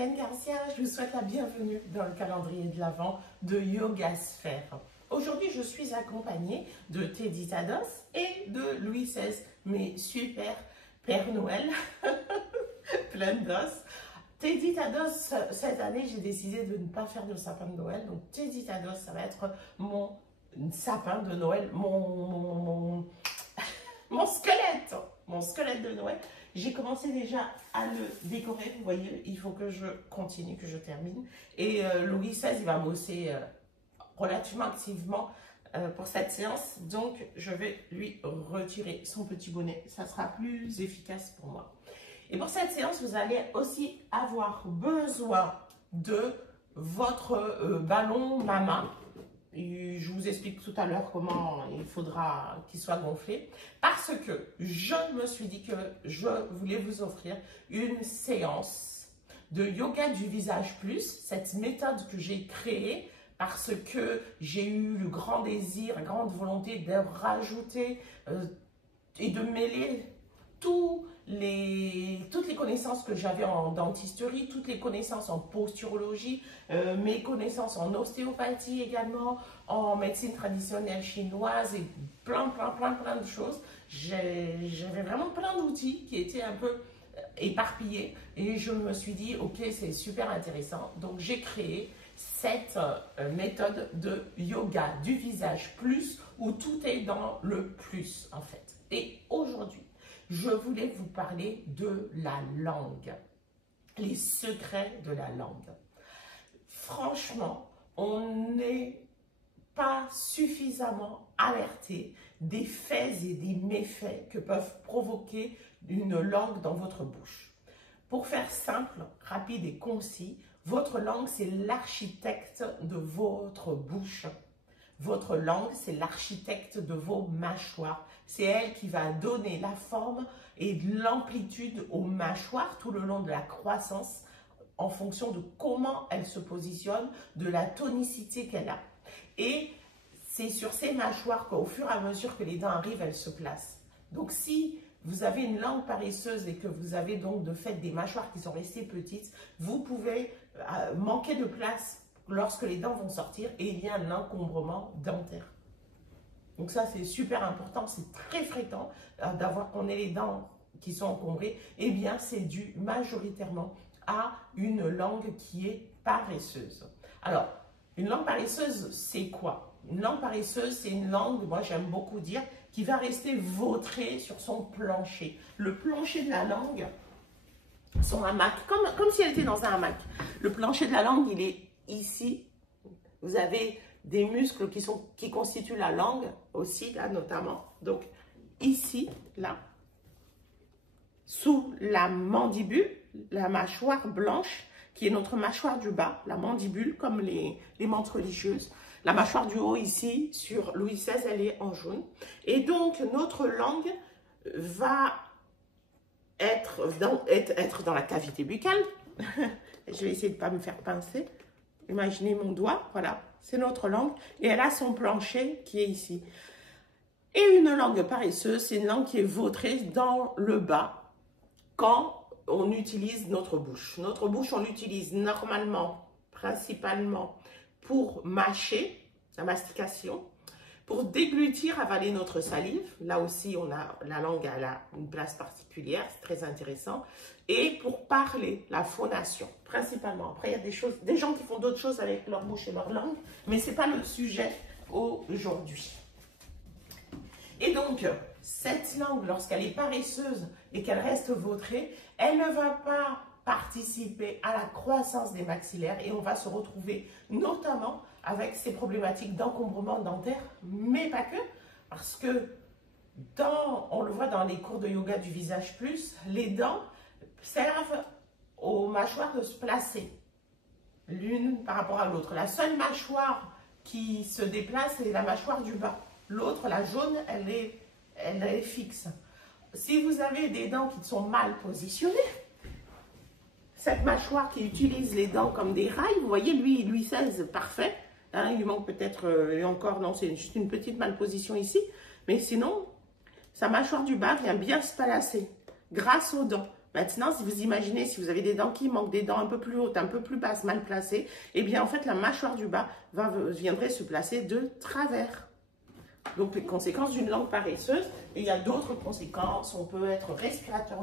Hélène Garcia, je vous souhaite la bienvenue dans le calendrier de l'Avent de Yoga Sphère. Aujourd'hui, je suis accompagnée de Teddy Tados et de Louis XVI, mes super Père Noël, plein d'os. Teddy Tados, cette année, j'ai décidé de ne pas faire de sapin de Noël. Donc, Teddy Tados, ça va être mon sapin de Noël, mon squelette de Noël. J'ai commencé déjà à le décorer, vous voyez, il faut que je continue, que je termine. Et Louis XVI, il va bosser relativement activement pour cette séance. Donc, je vais lui retirer son petit bonnet. Ça sera plus efficace pour moi. Et pour cette séance, vous allez aussi avoir besoin de votre ballon Mama. Et je vous explique tout à l'heure comment il faudra qu'il soit gonflé. Parce que je me suis dit que je voulais vous offrir une séance de yoga du visage plus. Cette méthode que j'ai créée parce que j'ai eu le grand désir, la grande volonté de rajouter et de mêler toutes les connaissances que j'avais en dentisterie, toutes les connaissances en posturologie, mes connaissances en ostéopathie également, en médecine traditionnelle chinoise et plein de choses. J'avais vraiment plein d'outils qui étaient un peu éparpillés et je me suis dit, ok, c'est super intéressant. Donc, j'ai créé cette méthode de yoga du visage plus où tout est dans le plus en fait. Et aujourd'hui, je voulais vous parler de la langue, les secrets de la langue. Franchement, on n'est pas suffisamment alerté des faits et des méfaits que peuvent provoquer une langue dans votre bouche. Pour faire simple, rapide et concis, votre langue, c'est l'architecte de votre bouche. Votre langue, c'est l'architecte de vos mâchoires. C'est elle qui va donner la forme et de l'amplitude aux mâchoires tout le long de la croissance en fonction de comment elle se positionne, de la tonicité qu'elle a. Et c'est sur ces mâchoires qu'au fur et à mesure que les dents arrivent, elles se placent. Donc si vous avez une langue paresseuse et que vous avez donc de fait des mâchoires qui sont restées petites, vous pouvez manquer de place lorsque les dents vont sortir et il y a un encombrement dentaire. Donc ça, c'est super important, c'est très fréquent d'avoir qu'on ait les dents qui sont encombrées. Eh bien, c'est dû majoritairement à une langue qui est paresseuse. Alors, une langue paresseuse, c'est quoi? Une langue paresseuse, c'est une langue, moi j'aime beaucoup dire, qui va rester vautrée sur son plancher. Le plancher de la langue, son hamac, comme si elle était dans un hamac. Le plancher de la langue, il est ici. Vous avez des muscles qui constituent la langue aussi, là notamment. Donc, ici, là, sous la mandibule, la mâchoire blanche, qui est notre mâchoire du bas, la mandibule, comme les mantes religieuses. La mâchoire du haut, ici, sur Louis XVI, elle est en jaune. Et donc, notre langue va être dans la cavité buccale. Je vais essayer de ne pas me faire pincer. Imaginez mon doigt, voilà, c'est notre langue. Et elle a son plancher qui est ici. Et une langue paresseuse, c'est une langue qui est vautrée dans le bas quand on utilise notre bouche. Notre bouche, on l'utilise normalement, principalement, pour mâcher, la mastication, pour déglutir, avaler notre salive. Là aussi, la langue a une place particulière, c'est très intéressant. Et pour parler, la phonation, principalement. Après, il y a des gens qui font d'autres choses avec leur bouche et leur langue, mais ce n'est pas le sujet aujourd'hui. Et donc, cette langue, lorsqu'elle est paresseuse et qu'elle reste vautrée, elle ne va pas participer à la croissance des maxillaires et on va se retrouver notamment avec ces problématiques d'encombrement dentaire, mais pas que, parce que on le voit dans les cours de yoga du visage plus, les dents servent aux mâchoires de se placer l'une par rapport à l'autre. La seule mâchoire qui se déplace, c'est la mâchoire du bas. L'autre, la jaune, elle est fixe. Si vous avez des dents qui sont mal positionnées, cette mâchoire qui utilise les dents comme des rails, vous voyez, Louis XVI, parfait. Hein, il lui manque peut-être, et encore, non, c'est juste une petite malposition ici. Mais sinon, sa mâchoire du bas vient bien se placer grâce aux dents. Maintenant, si vous imaginez, si vous avez des dents qui manquent, des dents un peu plus hautes, un peu plus basses, mal placées, eh bien, en fait, la mâchoire du bas viendrait se placer de travers. Donc, les conséquences d'une langue paresseuse. Et il y a d'autres conséquences. On peut être respirateur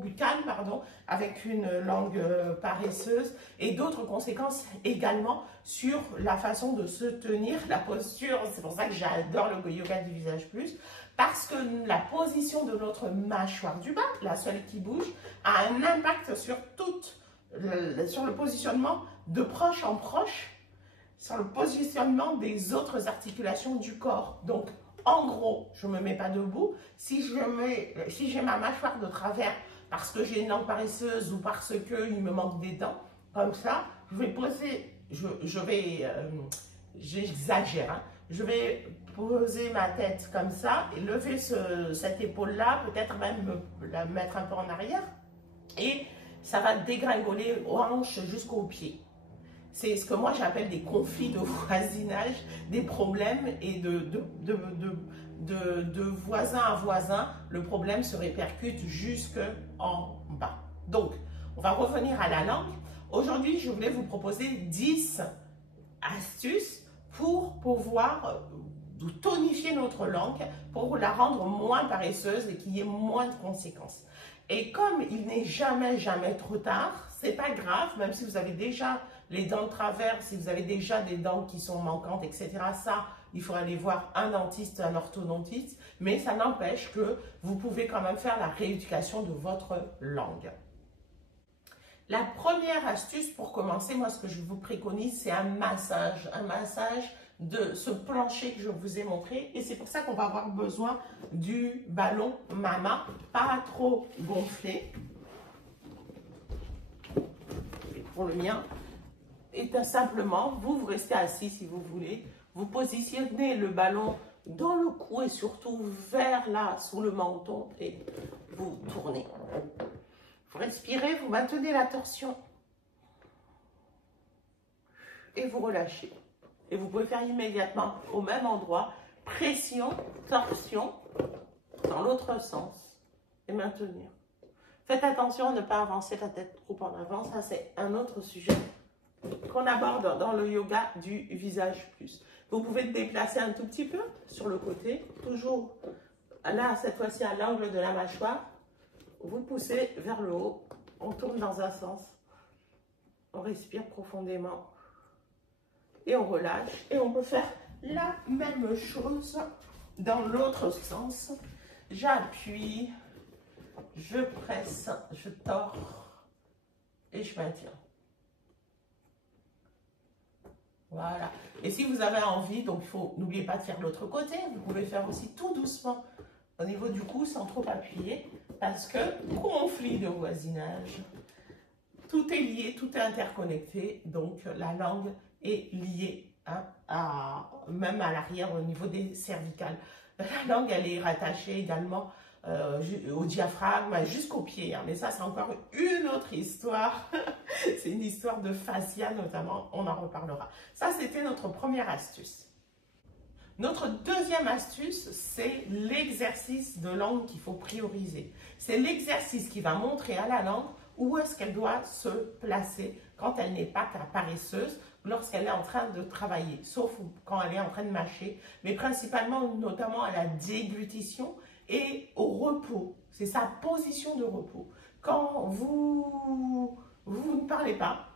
buccal, pardon, avec une langue paresseuse. Et d'autres conséquences également sur la façon de se tenir, la posture. C'est pour ça que j'adore le yoga du visage plus. Parce que la position de notre mâchoire du bas, la seule qui bouge, a un impact sur sur le positionnement de proche en proche, sur le positionnement des autres articulations du corps. Donc, en gros, je ne me mets pas debout. Si j'ai ma mâchoire de travers parce que j'ai une langue paresseuse ou parce qu'il me manque des dents, comme ça, je vais poser, j'exagère, hein, je vais poser ma tête comme ça et lever cette épaule-là, peut-être même la mettre un peu en arrière. Et ça va dégringoler aux hanches jusqu'aux pieds. C'est ce que moi j'appelle des conflits de voisinage, des problèmes et de voisin à voisin, le problème se répercute jusque en bas. Donc, on va revenir à la langue. Aujourd'hui, je voulais vous proposer 10 astuces pour pouvoir tonifier notre langue, pour la rendre moins paresseuse et qu'il y ait moins de conséquences. Et comme il n'est jamais trop tard, c'est pas grave, même si vous avez déjà les dents de travers, si vous avez déjà des dents qui sont manquantes, etc. Ça, il faut aller voir un dentiste, un orthodontiste, mais ça n'empêche que vous pouvez quand même faire la rééducation de votre langue. La première astuce pour commencer, moi ce que je vous préconise, c'est un massage de ce plancher que je vous ai montré. Et c'est pour ça qu'on va avoir besoin du ballon Mama, pas trop gonflé. Et pour le mien, et tout simplement, vous restez assis si vous voulez. Vous positionnez le ballon dans le cou et surtout vers là, sous le menton, et vous tournez. Vous respirez, vous maintenez la torsion. Et vous relâchez. Et vous pouvez faire immédiatement au même endroit, pression, torsion, dans l'autre sens. Et maintenir. Faites attention à ne pas avancer la tête trop en avant. Ça, c'est un autre sujet qu'on aborde dans le yoga du visage plus. Vous pouvez déplacer un tout petit peu sur le côté, toujours là, cette fois-ci à l'angle de la mâchoire. Vous poussez vers le haut, on tourne dans un sens, on respire profondément et on relâche. Et on peut faire la même chose dans l'autre sens. J'appuie, je presse, je tords et je maintiens. Voilà. Et si vous avez envie, donc n'oubliez pas de faire l'autre côté. Vous pouvez faire aussi tout doucement au niveau du cou sans trop appuyer, parce que conflit de voisinage, tout est lié, tout est interconnecté. Donc la langue est liée même à l'arrière au niveau des cervicales. La langue, elle est rattachée également au diaphragme jusqu'au pied, hein. Mais ça, c'est encore une autre histoire. C'est une histoire de fascia notamment, on en reparlera. Ça, c'était notre première astuce. Notre deuxième astuce, c'est l'exercice de langue qu'il faut prioriser. C'est l'exercice qui va montrer à la langue où est-ce qu'elle doit se placer quand elle n'est pas paresseuse, lorsqu'elle est en train de travailler, sauf quand elle est en train de mâcher, mais principalement, notamment à la déglutition et au repos. C'est sa position de repos. Quand vous ne parlez pas,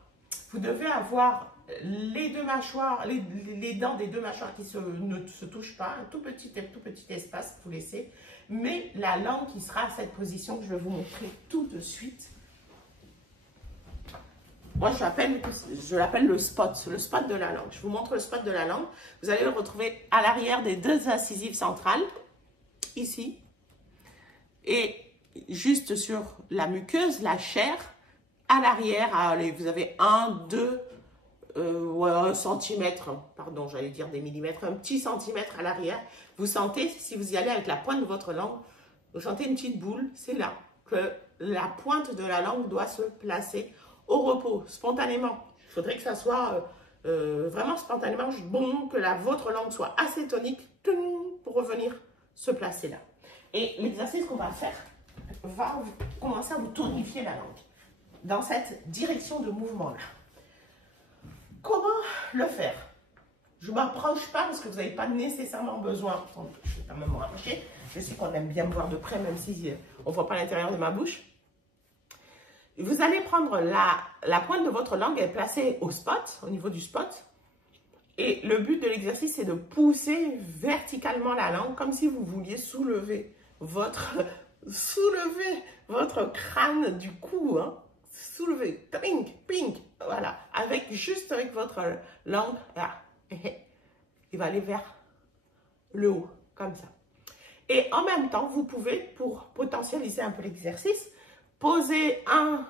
vous devez avoir les deux mâchoires, les dents des deux mâchoires qui ne se touchent pas, un tout petit espace que vous laissez, mais la langue qui sera à cette position que je vais vous montrer tout de suite. Moi, je l'appelle le spot de la langue. Je vous montre le spot de la langue. Vous allez le retrouver à l'arrière des deux incisives centrales, ici, et juste sur la muqueuse, la chair, à l'arrière. Allez, vous avez 1 centimètre, pardon, j'allais dire des millimètres, un petit centimètre à l'arrière. Vous sentez, si vous y allez avec la pointe de votre langue, vous sentez une petite boule. C'est là que la pointe de la langue doit se placer au repos, spontanément. Il faudrait que ça soit vraiment spontanément, bon, que votre langue soit assez tonique pour revenir se placer là. Et l'exercice qu'on va faire, va commencer à vous tonifier la langue dans cette direction de mouvement-là. Comment le faire? Je ne m'approche pas parce que vous n'avez pas nécessairement besoin. Je vais quand même me rapprocher. Je sais qu'on aime bien me voir de près, même si on ne voit pas l'intérieur de ma bouche. Vous allez prendre la pointe de votre langue et placée au spot, au niveau du spot. Et le but de l'exercice, c'est de pousser verticalement la langue, comme si vous vouliez soulever votre crâne du cou. Hein. Soulever, ping, ping, voilà. Juste avec votre langue, là, il va aller vers le haut, comme ça. Et en même temps, vous pouvez, pour potentialiser un peu l'exercice, poser un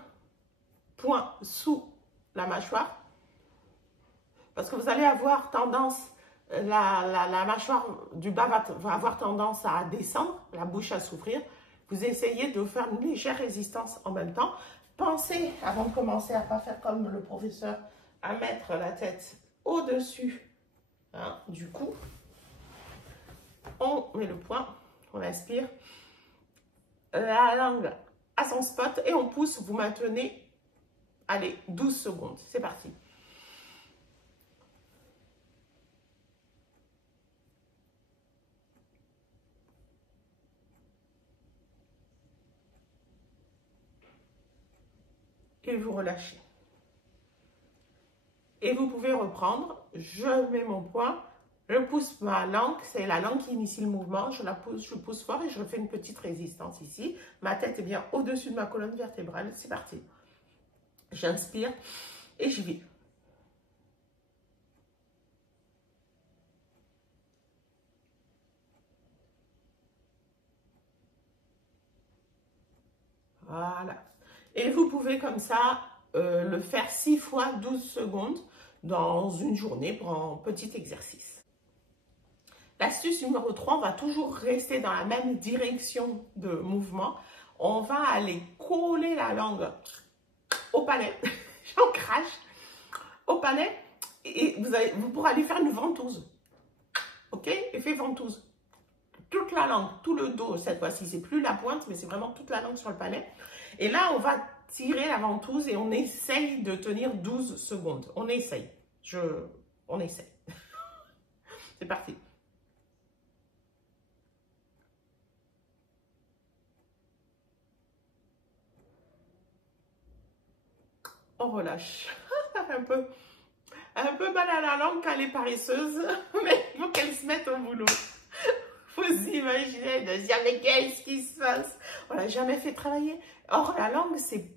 point sous la mâchoire. Parce que vous allez avoir tendance, la mâchoire du bas va avoir tendance à descendre, la bouche à s'ouvrir. Vous essayez de faire une légère résistance en même temps. Pensez, avant de commencer, à ne pas faire comme le professeur, à mettre la tête au-dessus du cou. On met le poing, on aspire, la langue à son spot et on pousse, vous maintenez, allez, 12 secondes. C'est parti. Et vous relâchez. Et vous pouvez reprendre. Je mets mon poing, je pousse ma langue, c'est la langue qui initie le mouvement. Je pousse fort et je fais une petite résistance ici. Ma tête est bien au-dessus de ma colonne vertébrale. C'est parti. J'inspire et j'y vais. Voilà. Et vous pouvez comme ça le faire 6 fois 12 secondes dans une journée pour un petit exercice. L'astuce numéro 3, on va toujours rester dans la même direction de mouvement. On va aller coller la langue au palais. J'en crache. Au palais. Et vous pourrez aller faire une ventouse. Ok? Effet ventouse. Toute la langue, tout le dos, cette fois-ci, c'est plus la pointe, mais c'est vraiment toute la langue sur le palais. Et là, on va tirer la ventouse et on essaye de tenir 12 secondes. On essaye. On essaye. C'est parti. On relâche. Ça fait un peu mal à la langue quand elle est paresseuse, mais il faut qu'elle se mette au boulot. Vous imaginez de se dire, mais qu'est-ce qui se passe? On l'a jamais fait travailler. Or, la langue, c'est,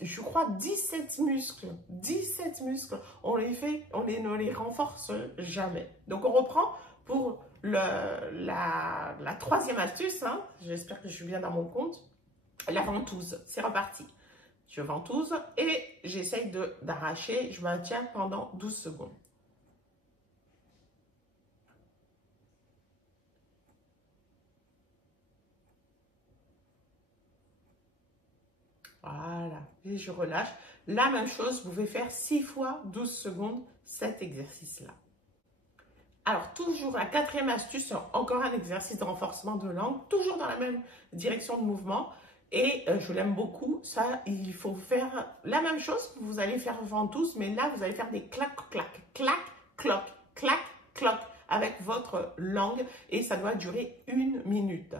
je crois, 17 muscles. 17 muscles. On ne les renforce jamais. Donc, on reprend pour la troisième astuce. Hein. J'espère que je suis bien dans mon compte. La ventouse. C'est reparti. Je ventouse et j'essaye d'arracher. Je maintiens pendant 12 secondes. Voilà, et je relâche. La même chose, vous pouvez faire 6 fois 12 secondes cet exercice-là. Alors, toujours la quatrième astuce, encore un exercice de renforcement de langue, toujours dans la même direction de mouvement. Et je l'aime beaucoup. Ça, il faut faire la même chose. Vous allez faire ventouse, mais là, vous allez faire des clac, clac, clac, cloc, clac, cloc avec votre langue. Et ça doit durer 1 minute.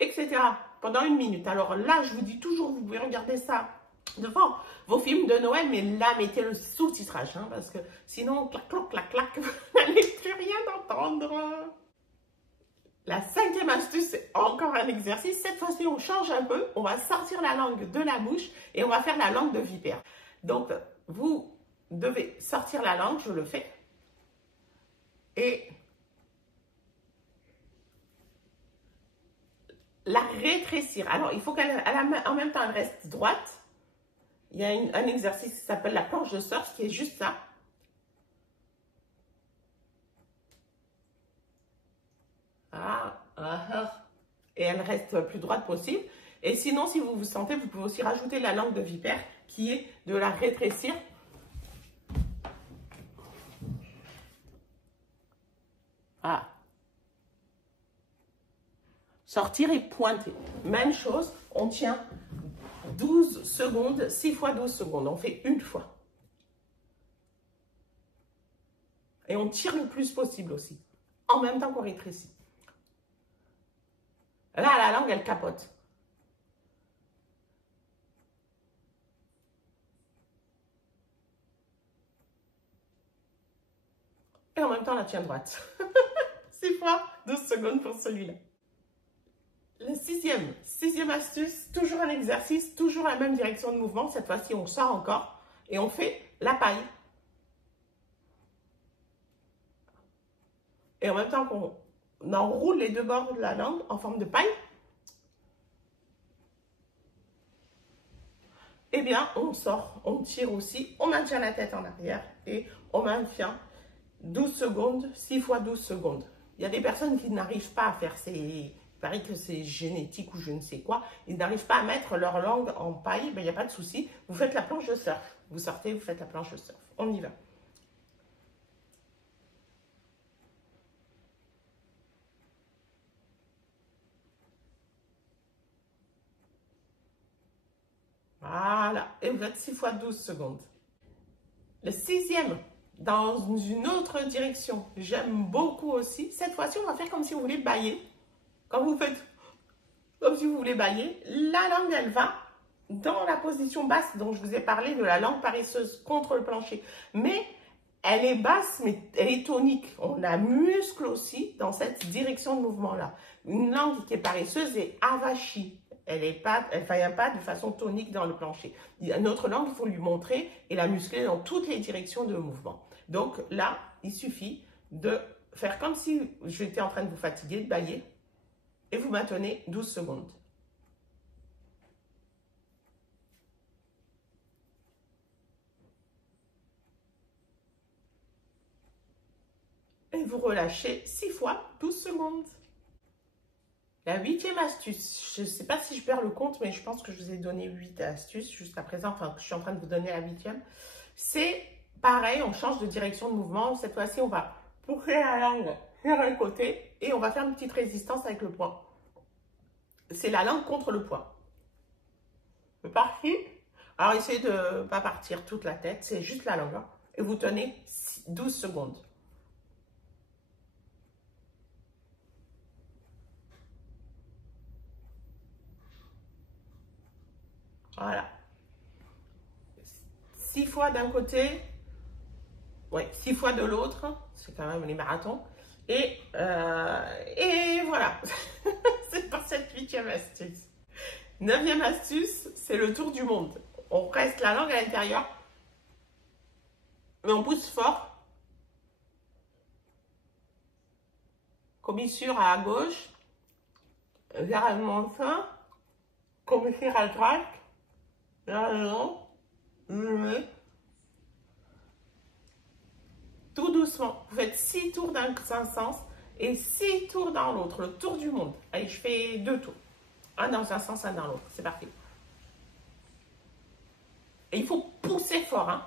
Etc. pendant 1 minute. Alors là, je vous dis toujours, vous pouvez regarder ça devant vos films de Noël, mais là, mettez le sous-titrage, hein, parce que sinon, clac, clac, clac, clac, vous n'allez plus rien entendre. La 5e astuce, c'est encore un exercice. Cette fois-ci, on change un peu. On va sortir la langue de la bouche et on va faire la langue de vipère. Donc, vous devez sortir la langue, je le fais. Et la rétrécir. Alors, il faut en même temps, elle reste droite. Il y a un exercice qui s'appelle la planche de surf, qui est juste ça. et elle reste le plus droite possible. Et sinon, si vous vous sentez, vous pouvez aussi rajouter la langue de vipère qui est de la rétrécir. Voilà. Sortir et pointer. Même chose, on tient 12 secondes, 6 fois 12 secondes. On fait une fois. Et on tire le plus possible aussi. En même temps qu'on rétrécit. Là, la langue, elle capote. Et en même temps, la tient droite. 6 fois 12 secondes pour celui-là. Le sixième astuce, toujours un exercice, toujours la même direction de mouvement. Cette fois-ci, on sort encore et on fait la paille. Et en même temps qu'on enroule les deux bords de la langue en forme de paille, eh bien, on sort, on tire aussi, on maintient la tête en arrière et on maintient 12 secondes, 6 fois 12 secondes. Il y a des personnes qui n'arrivent pas à faire ces... Il paraît que c'est génétique ou je ne sais quoi. Ils n'arrivent pas à mettre leur langue en paille. Ben, il n'y a pas de souci. Vous faites la planche de surf. Vous sortez, vous faites la planche de surf. On y va. Voilà. Et vous faites 6 fois 12 secondes. Le sixième, dans une autre direction. J'aime beaucoup aussi. Cette fois-ci, on va faire comme si vous voulez bâiller. Quand vous faites comme si vous voulez bâiller, la langue, elle va dans la position basse dont je vous ai parlé de la langue paresseuse contre le plancher. Mais elle est basse, mais elle est tonique. On la muscle aussi dans cette direction de mouvement-là. Une langue qui est paresseuse est avachie. Elle ne vient pas de façon tonique dans le plancher. Une autre langue, il faut lui montrer et la muscler dans toutes les directions de mouvement. Donc là, il suffit de faire comme si j'étais en train de vous fatiguer, de bâiller. Et vous maintenez 12 secondes. Et vous relâchez 6 fois 12 secondes. La 8e astuce, je ne sais pas si je perds le compte, mais je pense que je vous ai donné 8 astuces jusqu'à présent, enfin, je suis en train de vous donner la 8e. C'est pareil, on change de direction de mouvement. Cette fois-ci, on va pousser la langue vers un côté et on va faire une petite résistance avec le poing. C'est la langue contre le poing. C'est parti. Alors, essayez de ne pas partir toute la tête, c'est juste la langue. Hein. Et vous tenez 12 secondes. Voilà. 6 fois d'un côté, ouais, 6 fois de l'autre, c'est quand même les marathons. Et voilà, c'est pour cette 8e astuce. 9e astuce, c'est le tour du monde. On reste la langue à l'intérieur, mais on pousse fort. Commissure à gauche, vers le menton, commissure à droite, vers le long, tout doucement. Vous faites 6 tours dans un sens et 6 tours dans l'autre. Le tour du monde. Allez, je fais 2 tours. Un dans un sens, un dans l'autre. C'est parti. Et il faut pousser fort. Hein.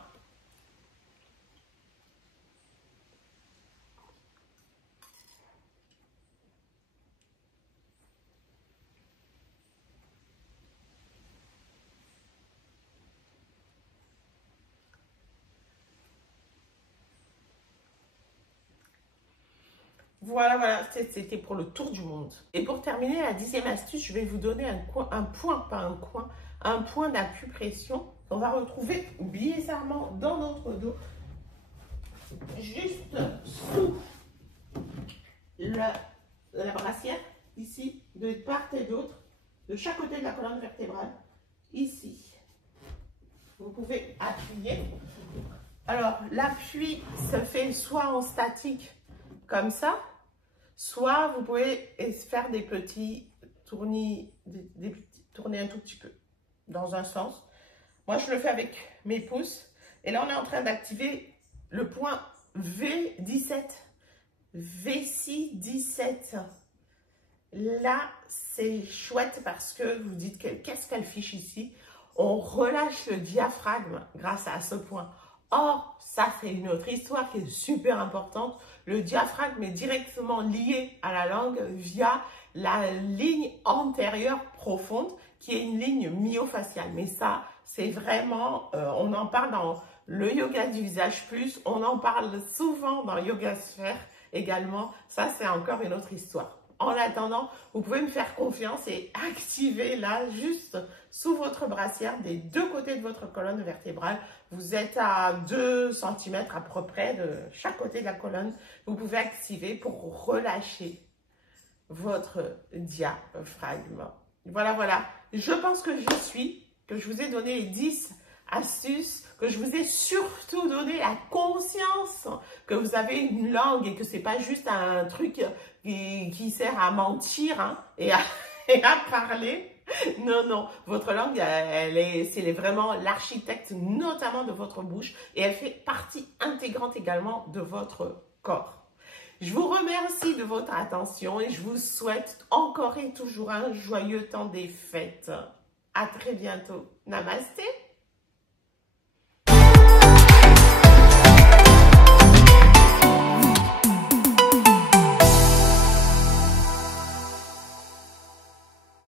Voilà, voilà, c'était pour le tour du monde. Et pour terminer, la 10e astuce, je vais vous donner un point d'acupression qu'on va retrouver bizarrement dans notre dos, juste sous la brassière, ici, de part et d'autre, de chaque côté de la colonne vertébrale, ici. Vous pouvez appuyer. Alors, l'appui se fait soit en statique, comme ça, soit vous pouvez faire des petits tournis, tourner un tout petit peu dans un sens. Moi, je le fais avec mes pouces. Et là, on est en train d'activer le point V17. V6, 17. Là, c'est chouette parce que vous dites qu'est-ce qu'elle fiche ici? On relâche le diaphragme grâce à ce point. Or, ça, c'est une autre histoire qui est super importante. Le diaphragme est directement lié à la langue via la ligne antérieure profonde qui est une ligne myofaciale. Mais ça, c'est vraiment, on en parle dans le yoga du visage plus, on en parle souvent dans Yoga Sphère également. Ça, c'est encore une autre histoire. En attendant, vous pouvez me faire confiance et activer là, juste sous votre brassière, des deux côtés de votre colonne vertébrale. Vous êtes à 2 cm à peu près de chaque côté de la colonne. Vous pouvez activer pour relâcher votre diaphragme. Voilà, voilà. Je pense que je vous ai donné 10 astuces, que je vous ai surtout donné la conscience que vous avez une langue et que c'est pas juste un truc qui sert à mentir hein, et à parler. Non, non, votre langue, c'est vraiment l'architecte notamment de votre bouche et elle fait partie intégrante également de votre corps. Je vous remercie de votre attention et je vous souhaite encore et toujours un joyeux temps des fêtes. À très bientôt. Namasté.